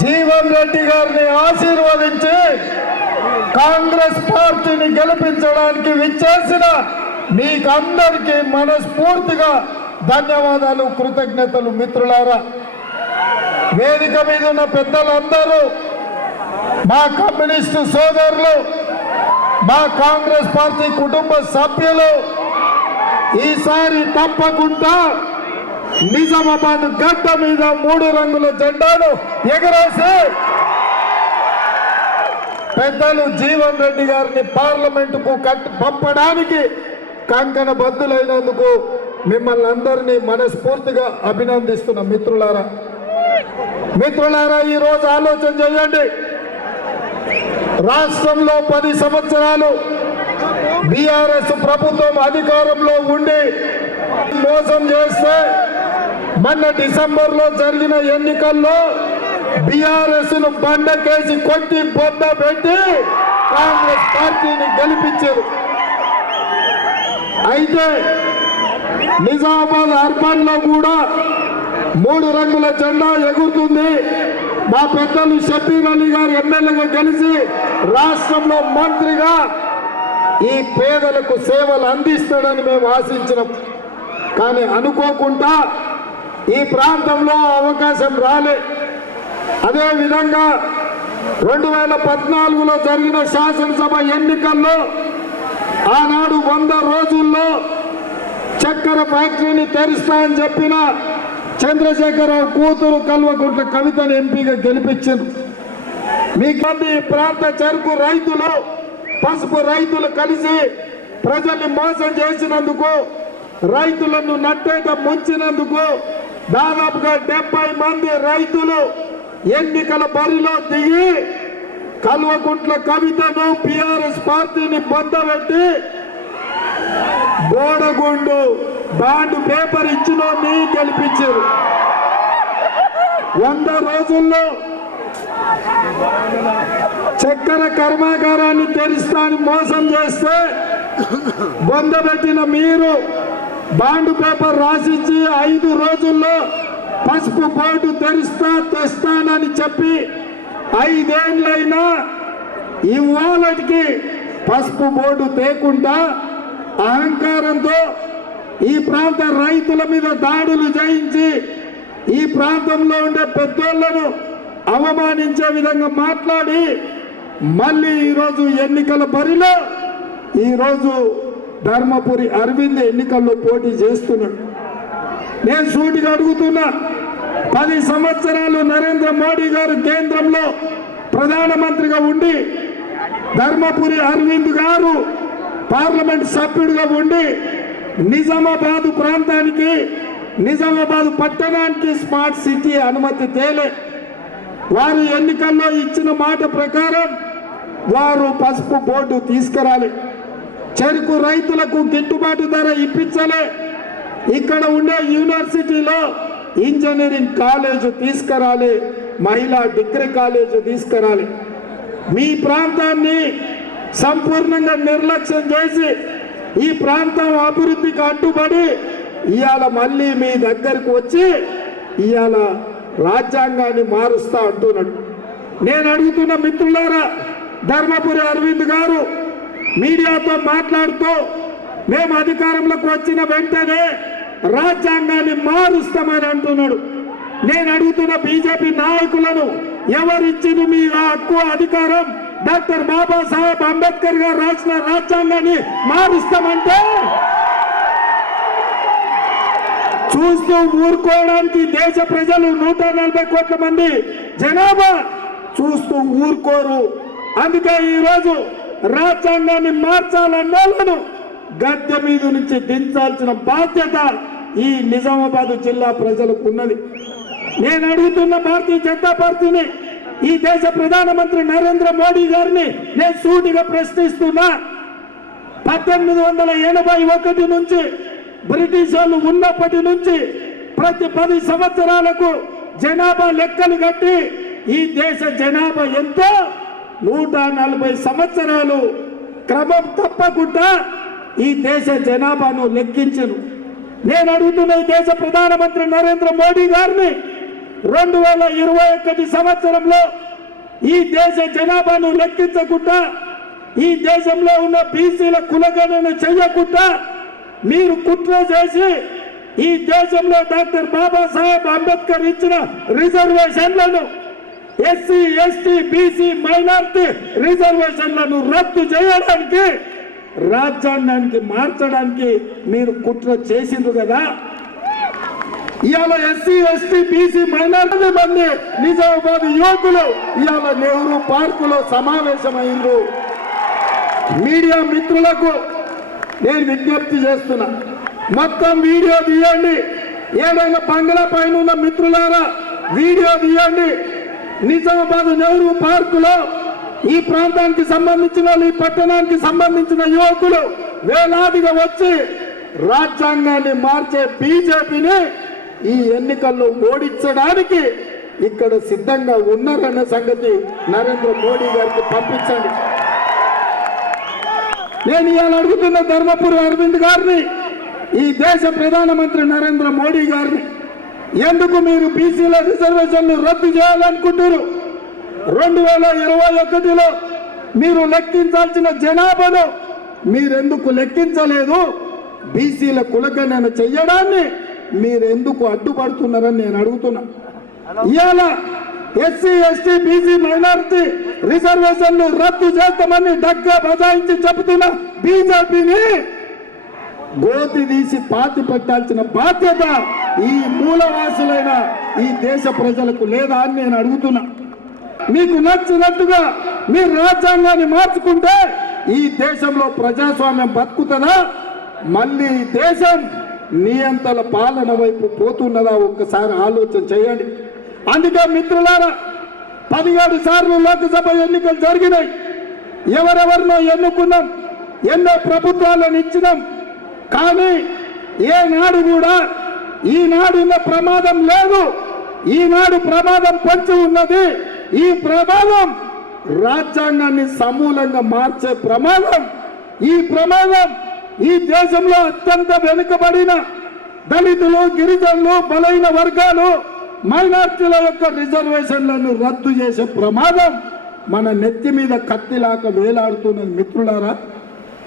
జీవన్ రెడ్డి గారిని ఆశీర్వదించి కాంగ్రెస్ పార్టీని గెలిపించడానికి విచ్చేసిన మీకందరికీ మనస్ఫూర్తిగా ధన్యవాదాలు కృతజ్ఞతలు మిత్రులారా. వేదిక మీద ఉన్న పెద్దలందరూ మా కమ్యూనిస్టు సోదరులు మా కాంగ్రెస్ పార్టీ కుటుంబ సభ్యులు ఈసారి తప్పకుండా నిజామాబాద్ గడ్డ మీద మూడు రంగుల జెండాను ఎగరేసి పెద్దలు జీవన్ రెడ్డి గారిని పార్లమెంటుకు కట్టి పంపడానికి కంకణ బద్దులైనందుకు మిమ్మల్ని అందరినీ మనస్ఫూర్తిగా అభినందిస్తున్న మిత్రులారా. మిత్రులారా ఈ రోజు ఆలోచన చేయండి. రాష్ట్రంలో పది సంవత్సరాలు బీఆర్ఎస్ ప్రభుత్వం అధికారంలో ఉండి మోసం చేస్తే మొన్న డిసెంబర్లో జరిగిన ఎన్నికల్లో బీఆర్ఎస్ను బండకేసి కొట్టి బొద్ద పెట్టి కాంగ్రెస్ పార్టీని గెలిపించారు. అయితే నిజామాబాద్ అర్బన్లో కూడా మూడు రంగుల జెండా ఎగురుతుంది. మా పెద్దలు షబీర్ అలీ గారు ఎమ్మెల్యేగా గెలిచి రాష్ట్రంలో మంత్రిగా ఈ పేదలకు సేవలు అందిస్తాడని మేము ఆశించినాం. కానీ అనుకోకుండా ఈ ప్రాంతంలో అవకాశం రాలే. అదేవిధంగా రెండు వేల పద్నాలుగులో జరిగిన శాసనసభ ఎన్నికల్లో ఆనాడు వంద రోజుల్లో చక్కెర ఫ్యాక్టరీని తెరుస్తా అని చెప్పిన చంద్రశేఖరరావు కూతురు కల్వకుంట్ల కవితను ఎంపీగా గెలిపించారు. మీకు ఈ ప్రాంత చెరుకు రైతులు పసుపు రైతులు కలిసి ప్రజల్ని మోసం చేసినందుకు రైతులను నట్టేట ముంచినందుకు దాదాపుగా డెబ్బై మంది రైతులు ఎన్నికల బరిలో దిగి కల్వకుంట్ల కవితను పిఆర్ఎస్ పార్టీని పొందబెట్టి బోడగుండు బాండ్ పేపర్ ఇచ్చిన గెలిపించారు. వంద రోజుల్లో చక్కెర కర్మాగారాన్ని తెరుస్తాని మోసం చేస్తే బొందబెట్టిన మీరు బాండ్ పేపర్ రాసిచ్చి ఐదు రోజుల్లో పసుపు బోర్డు తెరుస్తా తెస్తానని చెప్పి ఐదేండ్లైనా ఇవాళకి పసుపు బోర్డు తేకుండా అహంకారంతో ఈ ప్రాంత రైతుల మీద దాడులు చేయించి ఈ ప్రాంతంలో ఉండే పెద్దోళ్ళను అవమానించే విధంగా మాట్లాడి మళ్ళీ ఈరోజు ఎన్నికల బరిలో ఈరోజు ధర్మపురి అరవింద్ ఎన్నికల్లో పోటీ చేస్తున్నాడు. నేను సూటిగా అడుగుతున్నా పది సంవత్సరాలు నరేంద్ర మోడీ గారు కేంద్రంలో ప్రధానమంత్రిగా ఉండి ధర్మపురి అరవింద్ గారు పార్లమెంట్ సభ్యుడిగా ఉండి నిజామాబాదు ప్రాంతానికి నిజామాబాద్ పట్టణానికి స్మార్ట్ సిటీ అనుమతి తేలే. వారు ఎన్నికల్లో ఇచ్చిన మాట ప్రకారం వారు పసుపు బోర్డు తీసుకురాలి. చెరుకు రైతులకు గిట్టుబాటు ధర ఇప్పించలే. ఇక్కడ ఉండే యూనివర్సిటీలో ఇంజనీరింగ్ కాలేజ్ తీసుకురాలి మహిళా డిగ్రీ కాలేజ్ తీసుకురాలి. మీ ప్రాంతాన్ని సంపూర్ణంగా నిర్లక్ష్యం చేసి ఈ ప్రాంతం అభివృద్ధికి అడ్డుపడి ఇవాళ మళ్ళీ మీ దగ్గరకు వచ్చి ఇవాళ రాజ్యాంగాన్ని మారుస్తా అంటున్నాడు. నేను అడుగుతున్న మిత్రులారా ధర్మపురి అరవింద్ గారు మీడియాతో మాట్లాడుతూ మేము అధికారంలోకి వచ్చిన వెంటనే రాజ్యాంగాన్ని మారుస్తామని అంటున్నాడు. నేను అడుగుతున్న బీజేపీ నాయకులను ఎవరిచ్చింది మీ హక్కు అధికారం? డాక్టర్ బాబాసాహెబ్ అంబేద్కర్ గారు రాసిన రాజ్యాంగాన్ని మారుస్తామంటే చూస్తూ ఊరుకోవడానికి దేశ ప్రజలు నూట నలభై కోట్ల మంది జనాభా చూస్తూ ఊరుకోరు. అందుకే ఈరోజు రాజ్యాంగాన్ని మార్చాలన్నోళ్ళను గద్దె మీద నుంచి దించాల్సిన బాధ్యత ఈ నిజామాబాద్ జిల్లా ప్రజలకు ఉన్నది నేను అడుగుతున్న భారతీయ జనతా పార్టీని ఈ దేశ ప్రధానమంత్రి నరేంద్ర మోడీ గారిని నేను సూటిగా ప్రశ్నిస్తున్నా. పద్దెనిమిది వందల ఎనభై ఒకటి నుంచి బ్రిటిష్ వాళ్ళు ఉన్నప్పటి నుంచి ప్రతి పది సంవత్సరాలకు జనాభా లెక్కలు కట్టి ఈ దేశ జనాభా ఎంతో? నూట నలభై సంవత్సరాలు క్రమం తప్పకుండా ఈ దేశ జనాభాను లెక్కించను. నేను అడుగుతున్న ఈ దేశ ప్రధానమంత్రి నరేంద్ర మోడీ గారిని రెండు వేల ఇరవై ఒకటి సంవత్సరంలో ఈ దేశ జనాభాను లెక్కించకుండా ఈ దేశంలో ఉన్న బీసీల కులగణన చెయ్యకుండా మీరు కుట్ర చేసి ఈ దేశంలో డాక్టర్ బాబాసాహెబ్ అంబేద్కర్ ఇచ్చిన రిజర్వేషన్లను ఎస్సీ ఎస్టీ బీసీ మైనార్టీ రిజర్వేషన్లను రద్దు చేయడానికి రాజ్యాంగానికి మార్చడానికి మీరు కుట్ర చేసిండ్రు కదా? ఇవాళ ఎస్సీ ఎస్టీ బీసీ మైనార్టీ మంది నిజామాబాద్ యువకులు ఇవాళ నెహ్రూ పార్కులో సమావేశమైండ్రు మీడియా మిత్రులకు నేను విజ్ఞప్తి చేస్తున్నా. మొత్తం వీడియో తీయండి. ఏదైనా బంగ్లా పైన ఉన్న మిత్రులారా వీడియో తీయండి. నిజామాబాద్ నెహ్రూ పార్కులో ఈ ప్రాంతానికి సంబంధించిన వాళ్ళు, ఈ పట్టణానికి సంబంధించిన యువకులు వేలాదిగా వచ్చి రాజ్యాంగాన్ని మార్చే బీజేపీని ఈ ఎన్నికల్లో ఓడించడానికి ఇక్కడ సిద్ధంగా ఉన్నారన్న సంగతి నరేంద్ర మోడీ గారికి పంపించండి. నేను ఇవాళ అడుగుతున్న ధర్మపురి అరవింద్ గారిని ఈ దేశ ప్రధానమంత్రి నరేంద్ర మోడీ గారిని ఎందుకు మీరు బీసీల రిజర్వేషన్లు రద్దు చేయాలనుకుంటున్నారు? రెండు వేల ఇరవై ఒకటిలో మీరు లెక్కించాల్సిన జనాభాను మీరెందుకు లెక్కించలేదు? బీసీల కులగణన చెయ్యడాన్ని మీరెందుకు అడ్డుపడుతున్నారని నేను అడుగుతున్నా. ఇవాళ ఎస్సీ ఎస్టీ బీసీ మైనారిటీ రిజర్వేషన్లు రద్దు చేస్తామని డగ్గా బజాయించి చెబుతున్న బీజేపీని గోతి తీసి పాతి పెట్టాల్సిన బాధ్యత ఈ మూలవాసులైన ఈ దేశ ప్రజలకు లేదా అని నేను అడుగుతున్నా. మీకు నచ్చినట్టుగా మీరు రాజ్యాంగాన్ని మార్చుకుంటే ఈ దేశంలో ప్రజాస్వామ్యం బతుకుతుందా? మళ్ళీ దేశం నియంతల పాలన వైపు పోతున్నదా? ఒక్కసారి ఆలోచన చేయండి. అందుకే మిత్రులారా పదిహేడు సార్లు లోక్సభ ఎన్నికలు జరిగినాయి. ఎవరెవరినో ఎన్నుకున్నాం ఎన్నో ప్రభుత్వాలను ఇచ్చినాం. కానీ ఏనాడు కూడా ఈనాడు ఉన్న ప్రమాదం లేదు. ఈనాడు ప్రమాదం పొంచి ఉన్నది. ఈ ప్రమాదం రాజ్యాంగాన్ని సమూలంగా మార్చే ప్రమాదం. ఈ ప్రమాదం ఈ దేశంలో అత్యంత వెనుకబడిన దళితులు గిరిజనులు బలైన వర్గాలు మైనార్టీల యొక్క రిజర్వేషన్లను రద్దు చేసే ప్రమాదం మన నెత్తి మీద కత్తిలాక వేలాడుతున్నది మిత్రులారా.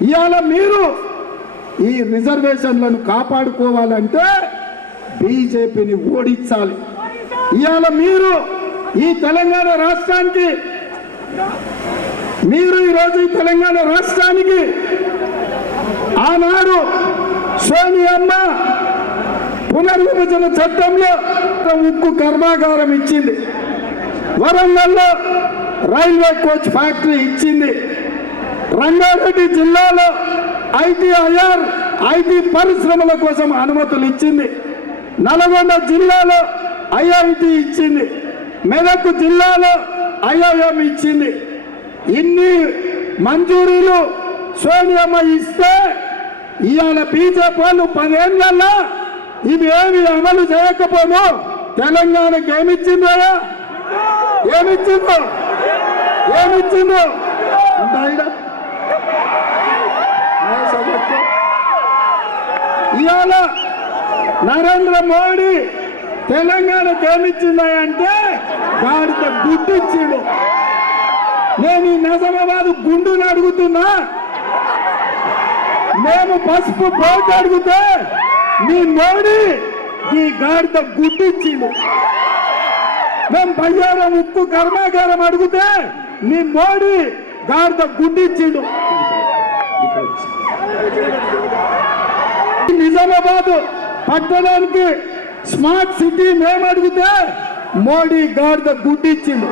ఇవాళ మీరు ఈ రిజర్వేషన్లను కాపాడుకోవాలంటే బీజేపీని ఓడించాలి. ఇవాళ మీరు ఈ తెలంగాణ రాష్ట్రానికి మీరు ఈరోజు ఈ తెలంగాణ రాష్ట్రానికి ఆనాడు సోనియమ్మ పునర్విభజన చట్టంలో ఉక్కు కర్మాగారం ఇచ్చింది. వరంగల్లో రైల్వే కోచ్ ఫ్యాక్టరీ ఇచ్చింది. రంగారెడ్డి జిల్లాలో ఐటీఐఆర్ ఐటీ పరిశ్రమల కోసం అనుమతులు ఇచ్చింది. నల్గొండ జిల్లాలో ఐఐటి ఇచ్చింది. మెదక్ జిల్లాలో ఐఐఎం ఇచ్చింది. ఇన్ని మంజూరీలు సోనియమ్మ ఇస్తే ఇవాళ బీజేపీ వాళ్ళు పదేళ్ళల్లో ఇవి ఏమి అమలు చేయకపోను. తెలంగాణకి ఏమిచ్చిందో ఏమిచ్చిందో? ఏమిచ్చిందో? ఇవాళ నరేంద్ర మోడీ తెలంగాణకు ఏమిచ్చిందంటే గాడిత గుడ్డు ఇచ్చిండు నేను ఈ నిజామాబాద్ గుండుని అడుగుతున్నా. మేము పసుపు బోట్ అడిగితే మీ మోడీ ఈ గాడిద గుడ్డు ఇచ్చిండు మేము బయ్యారం ఉప్పు కర్మాగారం అడిగితే మీ మోడీ గాడిద గుడ్డు ఇచ్చిండు నిజామాబాద్ పట్టడానికి స్మార్ట్ సిటీ మేము అడిగితే మోడీ గాడిద గుడ్డు ఇచ్చిండు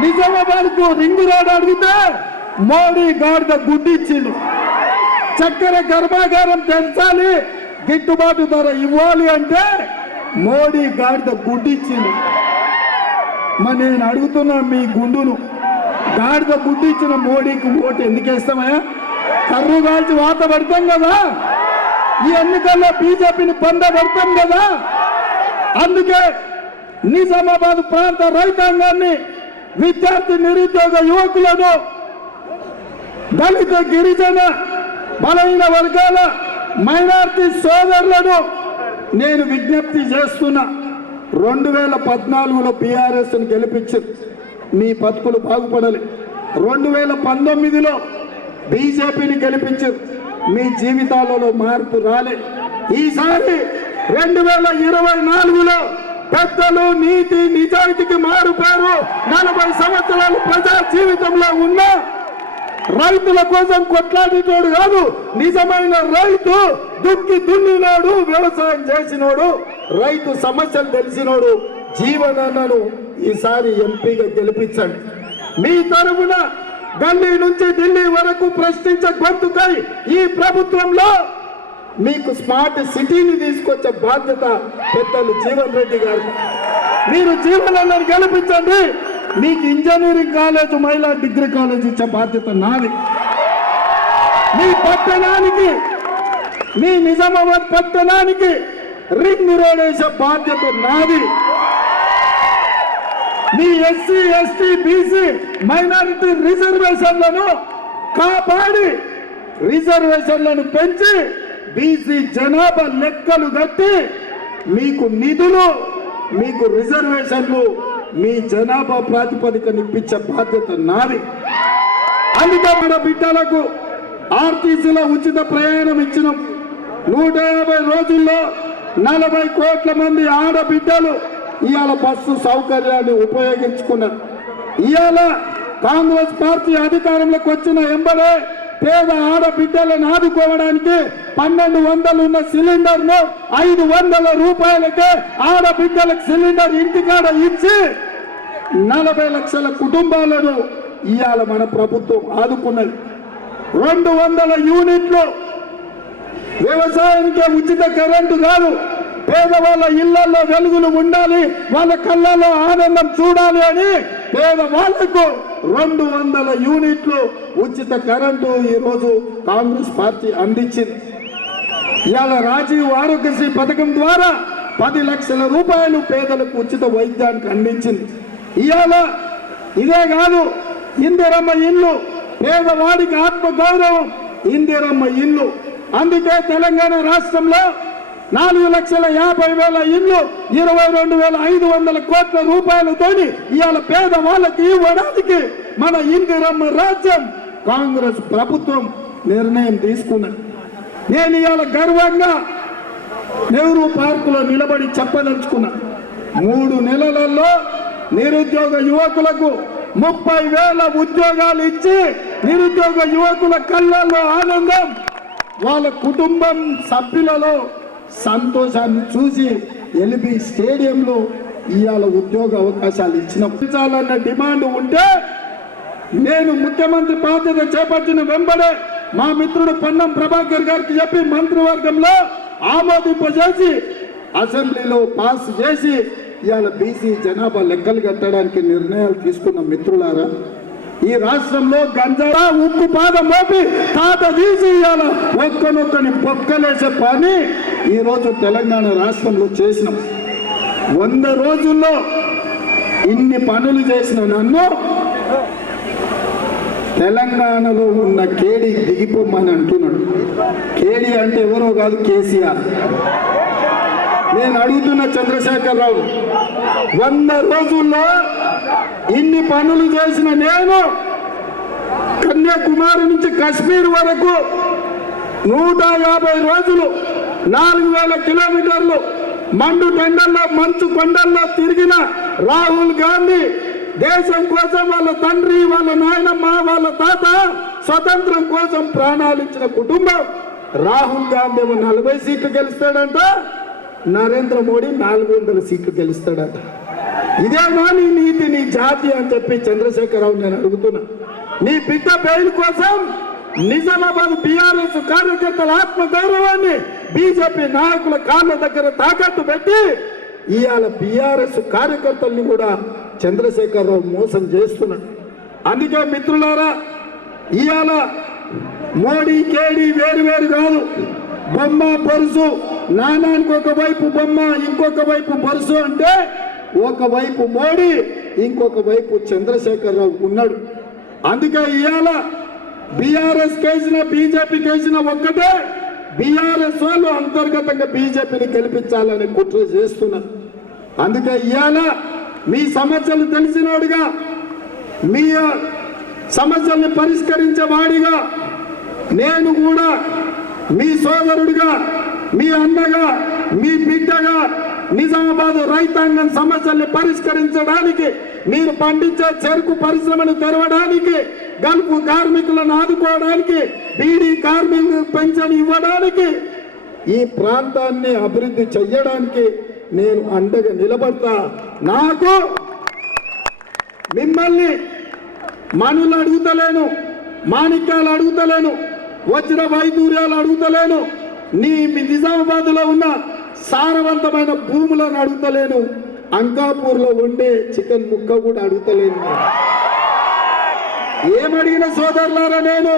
నిజామాబాద్కు రింగ్ రోడ్ అడిగితే మోడీ గాడిద గుడ్డు ఇచ్చిండు చక్కెర గర్భాగారం పెంచాలి గిట్టుబాటు ధర ఇవ్వాలి అంటే మోడీ గాడిద గుడ్డు ఇచ్చిండు మరి నేను అడుగుతున్నా మీ గుండును గాడిద గుడ్డు ఇచ్చిన మోడీకి ఓటు ఎందుకేస్తామయ్యా కర్రు కాల్చి వాత పడతాం కదా? ఈ ఎన్నికల్లో బీజేపీని పొందబడతాం కదా? అందుకే నిజామాబాద్ ప్రాంత రైతాంగాన్ని విద్యార్థి నిరుద్యోగ యువకులను దళిత గిరిజన బలహీన వర్గాల మైనార్టీ సోదరులను నేను విజ్ఞప్తి చేస్తున్నా. రెండు వేల పద్నాలుగులో బీఆర్ఎస్ని గెలిపించింది మీ బతుకులు బాగుపడలే. రెండు వేల పంతొమ్మిదిలో బీజేపీని గెలిపించింది మీ జీవితాలలో మార్పు రాలే. ఈసారి రెండు వేల ఇరవై నాలుగులో పెద్దలు నీతి నిజాయితీకి మారుపారు నలభై సంవత్సరాలు ప్రజా జీవితంలో ఉన్నా రైతుల కోసం కొట్లాడేటోడు కాదు నిజమైన రైతు దుక్కి దున్నినోడు వ్యవసాయం చేసినోడు రైతు సమస్యలు తెలిసినోడు జీవనను ఈసారి ఎంపీగా గెలిపించండి. మీ తరఫున గల్లీ నుంచి ఢిల్లీ వరకు ప్రశ్నించే గొంతుకై ఈ ప్రభుత్వంలో మీకు స్మార్ట్ సిటీని తీసుకొచ్చే బాధ్యత పెద్దలు జీవన్ రెడ్డి గారు. మీరు జీవన్ గెలిపించండి. మీకు ఇంజనీరింగ్ కాలేజ్ మహిళా డిగ్రీ కాలేజ్ ఇచ్చే బాధ్యత నాది. మీ పట్టణానికి మీ నిజామాబాద్ పట్టణానికి రింగ్ రోడ్ వేసే బాధ్యత నాది. మీ ఎస్సీ ఎస్టీ బీసీ మైనారిటీ రిజర్వేషన్లను కాపాడి రిజర్వేషన్లను పెంచి బీసీ జనాభా లెక్కలు కట్టి మీకు నిధులు మీకు రిజర్వేషన్లు మీ జనాభా ప్రాతిపదికను ఇప్పించే బాధ్యత నాది. అందుకే మన బిడ్డలకు ఆర్టీసీలో ఉచిత ప్రయాణం ఇచ్చినాం. నూట యాభై రోజుల్లో నలభై కోట్ల మంది ఆడబిడ్డలు ఇవాళ బస్సు సౌకర్యాన్ని ఉపయోగించుకున్నారు ఇవాళ కాంగ్రెస్ పార్టీ అధికారంలోకి వచ్చిన ఎంబడే పేద ఆడబిడ్డలను ఆదుకోవడానికి పన్నెండు వందలు ఉన్న సిలిండర్ను ఐదు వందల రూపాయలకే ఆడబిడ్డలకు సిలిండర్ ఇంటికాడ ఇచ్చి నలభై లక్షల కుటుంబాలను ఇవాళ మన ప్రభుత్వం ఆదుకున్నది. రెండు వందల యూనిట్లు వ్యవసాయానికే ఉచిత కరెంటు కాదు. పేదవాళ్ళ ఇళ్ళలో వెలుగులు ఉండాలి వాళ్ళ కళ్ళలో ఆనందం చూడాలి అని పేదవాళ్ళకు రెండు వందల యూనిట్లు ఉచిత కరెంటు ఈరోజు కాంగ్రెస్ పార్టీ అందించింది. ఇవాళ రాజీవ్ ఆరోగ్యశ్రీ పథకం ద్వారా పది లక్షల రూపాయలు పేదలకు ఉచిత వైద్యానికి అందించింది. ఇవాళ ఇదే కాదు ఇందిరమ్మ ఇల్లు పేదవాడికి ఆత్మగౌరవం ఇందిరమ్మ ఇల్లు. అందుకే తెలంగాణ రాష్ట్రంలో నాలుగు లక్షల యాభై వేల ఇల్లు ఇరవై రెండు వేల ఐదు వందల కోట్ల రూపాయలతోని ఇవాళ పేదవాళ్ళకి ఇవ్వడానికి మన ఇందిరమ్మ రాజ్యం కాంగ్రెస్ ప్రభుత్వం నిర్ణయం తీసుకున్నది నేను ఇవాళ గర్వంగా నెహ్రూ పార్కులో నిలబడి చెప్పదలుచుకున్నా. మూడు నెలలలో నిరుద్యోగ యువకులకు ముప్పై వేల ఉద్యోగాలు ఇచ్చి నిరుద్యోగ యువకుల కళ్ళల్లో ఆనందం. వాళ్ళ కుటుంబం సభ్యులలో సంతోషాన్ని చూసి ఎల్బి స్టేడియంలో ఇవాళ ఉద్యోగ అవకాశాలు ఇచ్చిన డిమాండ్ ఉంటే నేను ముఖ్యమంత్రి బాధ్యత చేపట్టిన వెంబడే మా మిత్రుడు పొన్నం ప్రభాకర్ గారికి చెప్పి మంత్రివర్గంలో ఆమోదింపజేసి అసెంబ్లీలో పాస్ చేసి ఇవాళ బీసీ జనాభా లెక్కలు కట్టడానికి నిర్ణయాలు తీసుకున్న మిత్రులారా ఈ రాష్ట్రంలో గంజా ఉక్కు పాద మోపి తాత తీసి ఒక్కనొక్కని పొక్కలేసే పని ఈరోజు తెలంగాణ రాష్ట్రంలో చేసినాం. వంద రోజుల్లో ఇన్ని పనులు చేసిన నన్ను తెలంగాణలో ఉన్న కేడి దిగిపోమ్మని అంటున్నాడు. కేడి అంటే ఎవరో కాదు కేసీఆర్. నేను అడుగుతున్న చంద్రశేఖరరావు వంద రోజుల్లో ఇన్ని పనులు చేసిన నేను కన్యాకుమారి నుంచి కాశ్మీర్ వరకు నూట యాభై రోజులు నాలుగు వేల కిలోమీటర్లు మండు టెండల్లో మంచు కొండల్లో తిరిగిన రాహుల్ గాంధీ దేశం కోసం వాళ్ళ తండ్రి వాళ్ళ నాయనమ్మ వాళ్ళ తాత స్వతంత్రం కోసం ప్రాణాలు ఇచ్చిన కుటుంబం. రాహుల్ గాంధీ నలభై సీట్లు గెలుస్తాడంట నరేంద్ర మోడీ నాలుగు వందల సీట్లు గెలుస్తాడంట. ఇదేమో నీ నీతి నీ జాతి అని చెప్పి చంద్రశేఖరరావు నేను అడుగుతున్నా. నీ బిడ్డ బెయిల్ కోసం నిజామాబాద్ బీఆర్ఎస్ కార్యకర్తల ఆత్మగౌరవాన్ని బీజేపీ నాయకుల కాళ్ళ దగ్గర తాకట్టు పెట్టి ఇవాళ బీఆర్ఎస్ కార్యకర్తల్ని కూడా చంద్రశేఖరరావు మోసం చేస్తున్నాడు అందుకే మిత్రులారా ఇవాళ మోడీ కేడీ వేరు వేరు కాదు. బొమ్మ పరుసు. నానానికి ఒక వైపు బొమ్మ ఇంకొక వైపు పరుసు అంటే ఒక వైపు మోడీ ఇంకొక వైపు చంద్రశేఖరరావు ఉన్నాడు. అందుకే ఇవాళ బీఆర్ఎస్ కేసిన బీజేపీ కేసిన ఒక్కటే బీఆర్ఎస్ వాళ్ళు అంతర్గతంగా బీజేపీని గెలిపించాలని కుట్ర చేస్తున్నారు. అందుకే ఇవాళ మీ సమస్యలు తెలిసినోడుగా మీ సమస్యల్ని పరిష్కరించే వాడిగా నేను కూడా మీ సోదరుడిగా మీ అన్నగా మీ బిడ్డగా నిజామాబాద్ రైతాంగం సమస్యల్ని పరిష్కరించడానికి మీరు పండించే చెరుకు పరిశ్రమను తెరవడానికి గల్ఫ్ కార్మికులను ఆదుకోవడానికి బీడీ కార్మికులు పెన్షన్ ఇవ్వడానికి ఈ ప్రాంతాన్ని అభివృద్ధి చెయ్యడానికి నేను అండగా నిలబడతా. నాకు మిమ్మల్ని మనులు అడుగుతలేను మాణిక్యాలు అడుగుతలేను వజ్ర వైదూర్యాలు అడుగుతలేను. నీ నిజామాబాద్లో ఉన్న సారవంతమైన భూములను అడుగుతలేను. అంకాపూర్లో ఉండే చికెన్ ముక్క కూడా అడుగుతలేను ఏమడిగిన సోదరులారా నేను?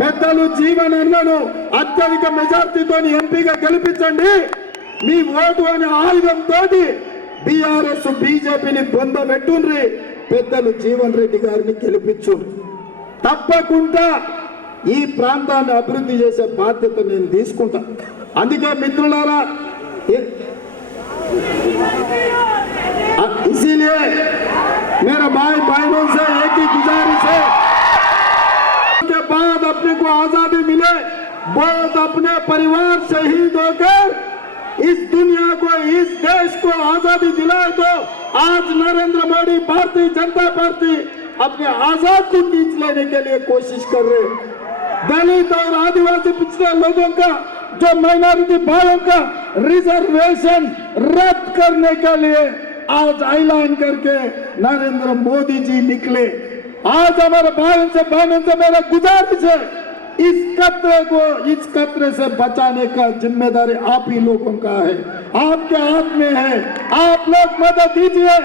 పెద్దలు జీవనన్నను అత్యధిక మెజార్టీతో ఎంపీగా గెలిపించండి. మీ ఓటు అనే ఆయుధంతో బీఆర్ఎస్ బీజేపీని బొందబెట్టుండ్రి. పెద్దలు జీవన్ రెడ్డి గారిని గెలిపించు. తప్పకుండా ఈ ప్రాంతాన్ని అభివృద్ధి చేసే బాధ్యత నేను తీసుకుంటా. అందుకే మిత్రులారా इसीलिए मेरे भाई बहनों से एक ही गुजारिश है के बाद अपने को आज़ादी मिले बहुत अपने परिवार शहीद होकर इस दुनिया को, इस देश को आज़ादी दिलाए तो आज नरेंद्र मोदी भारतीय जनता पार्टी अपने आज़ाद को खींच लेने के लिए कोशिश कर रहे दलित और आदिवासी पिछड़े लोगों का, जो माइनॉरिटी भाइयों का रिजर्वेशन रद्द करने के लिए आज ऐलान करके नरेंद्र मोदी जी निकले। आज हमारे भाइयों से बहनों से मेरा गुजारिश है इस कतरे को इस कतरे से बचाने का ज़िम्मेदारी आप ही लोगों का है। आपके हाथ में है। आप लोग मदद दीजिए।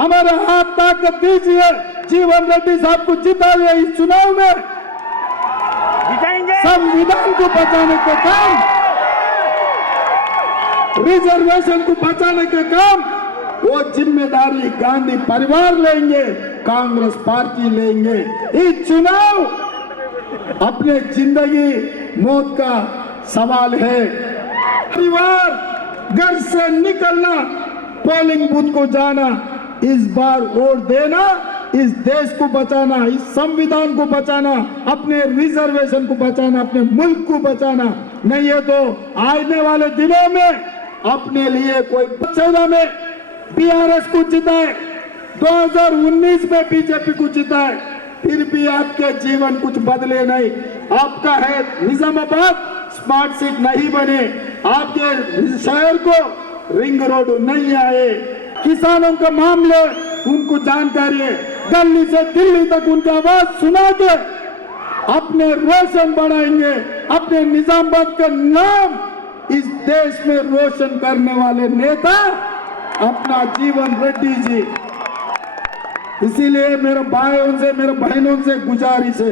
हमारे हाथ ताकत दीजिए। जीवन रेड्डी साहब को जिताइए इस चुनाव में। संविधान को बचाने के काम रिजर्वेशन को बचाने के काम वो ज़िम्मेदारी गांधी परिवार लेंगे, कांग्रेस पार्टी लेंगे। ये चुनाव अपने ज़िंदगी मौत का सवाल है। परिवार घर से निकलना पोलिंग बूथ को जाना, इस बार वोट देना, इस देश को बचाना, इस संविधान को बचाना, अपने रिजर्वेशन को बचाना, अपने मुल्क को बचाना। नहीं है तो आने वाले दिनों में अपने लिए कोई चौदह में बीआरएस को जिताए। 2019 में बीजेपी को जिताए। फिर भी आपके जीवन कुछ बदले नहीं। आपका है निजामाबाद, स्मार्ट सिटी नहीं बने। आपके शहर को रिंग रोड नहीं आए। किसानों का मामले, उनको जानकारी दिल्ली से दिल्ली तक उनकी आवाज़ सुना के अपने रोशन बढ़ाएँगे। अपने निजामाबाद का नाम इस देश में रोशन करने वाले नेता अपना जीवन रेड्डी जी। इसीलिए मेरे भाइयों से, मेरे बहनों से गुजारिश है।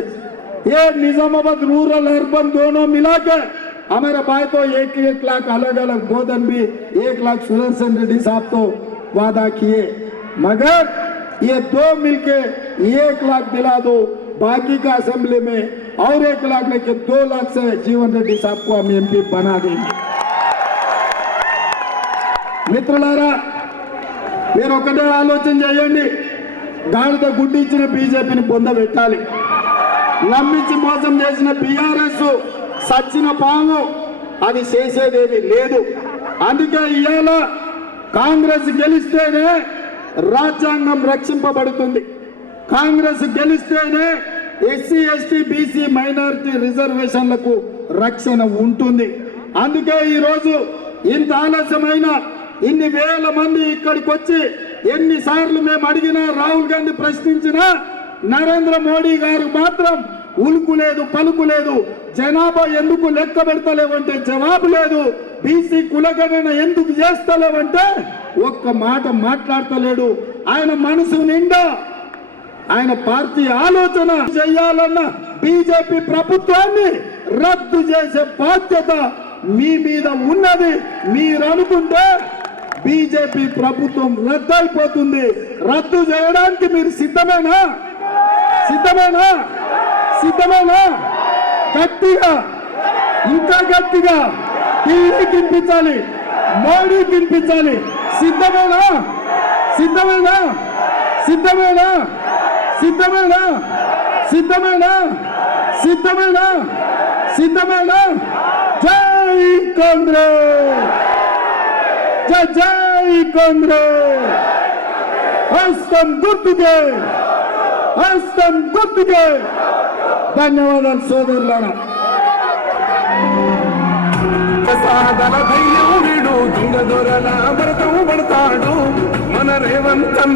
ये निजामाबाद रूरल अर्बन दोनों मिला के हमारे भाई तो एक एक लाख अलग अलग बोधन भी, एक लाख सुदर्शन रेड्डी साहब तो वादा किए। मगर ये दो मिलके एक लाख दिला दो, बाकी का असेंबली में और एक लाख लेके दो लाख से जीवन रेड्डी साहब को हम एमपी बना देंगे। మిత్రులారా మీరు ఒకటే ఆలోచన చేయండి. గాడిద గుడ్డి ఇచ్చిన బీజేపీని పొందబెట్టాలి నమ్మించి మోసం చేసిన బీఆర్ఎస్ సచ్చిన పాము అది చేసేదేమీ లేదు. అందుకే ఇవాళ కాంగ్రెస్ గెలిస్తేనే రాజ్యాంగం రక్షింపబడుతుంది. కాంగ్రెస్ గెలిస్తేనే ఎస్సీ ఎస్టీ బీసీ మైనారిటీ రిజర్వేషన్లకు రక్షణ ఉంటుంది. అందుకే ఈరోజు ఇంత ఆలస్యమైన ఇన్ని వేల మంది ఇక్కడికి వచ్చి ఎన్నిసార్లు మేము అడిగినా రాహుల్ గాంధీ ప్రశ్నించినా నరేంద్ర మోడీ గారు మాత్రం ఉలుకు లేదు పలుకు లేదు. జనాభా ఎందుకు లెక్క పెడతలేవంటే జవాబు లేదు. బీసీ కులగణన ఎందుకు చేస్తలేవంటే ఒక్క మాట మాట్లాడతలేడు. ఆయన మనసు నిండా ఆయన పార్టీ ఆలోచన చేయాలన్న బీజేపీ ప్రభుత్వాన్ని రద్దు చేసే బాధ్యత మీ మీద ఉన్నది. మీరు అనుకుంటే బీజేపీ ప్రభుత్వం రద్దు అయిపోతుంది రద్దు చేయడానికి మీరు సిద్ధమేనా? సిద్ధమేనా? సిద్ధమేనా? గట్టిగా ఇంకా గట్టిగా ఢిల్లీ కినిపించాలి మోడీ కినిపించాలి సిద్ధమేనా? సిద్ధమేనా? సిద్ధమేనా? సిద్ధమేనా? సిద్ధమేనా? సిద్ధమేనా? సిద్ధమేనా? జై కాంగ్రెస్! జై జై కాంగ్రెస్ హస్తం గుర్తుకే హస్తం గుర్తుకే ధన్యవాదాలు సోదరులారా సాగల ధైర్యం వీడు దొంగ దొరల భరతం పడతాడు మన రేవంత్ అన్న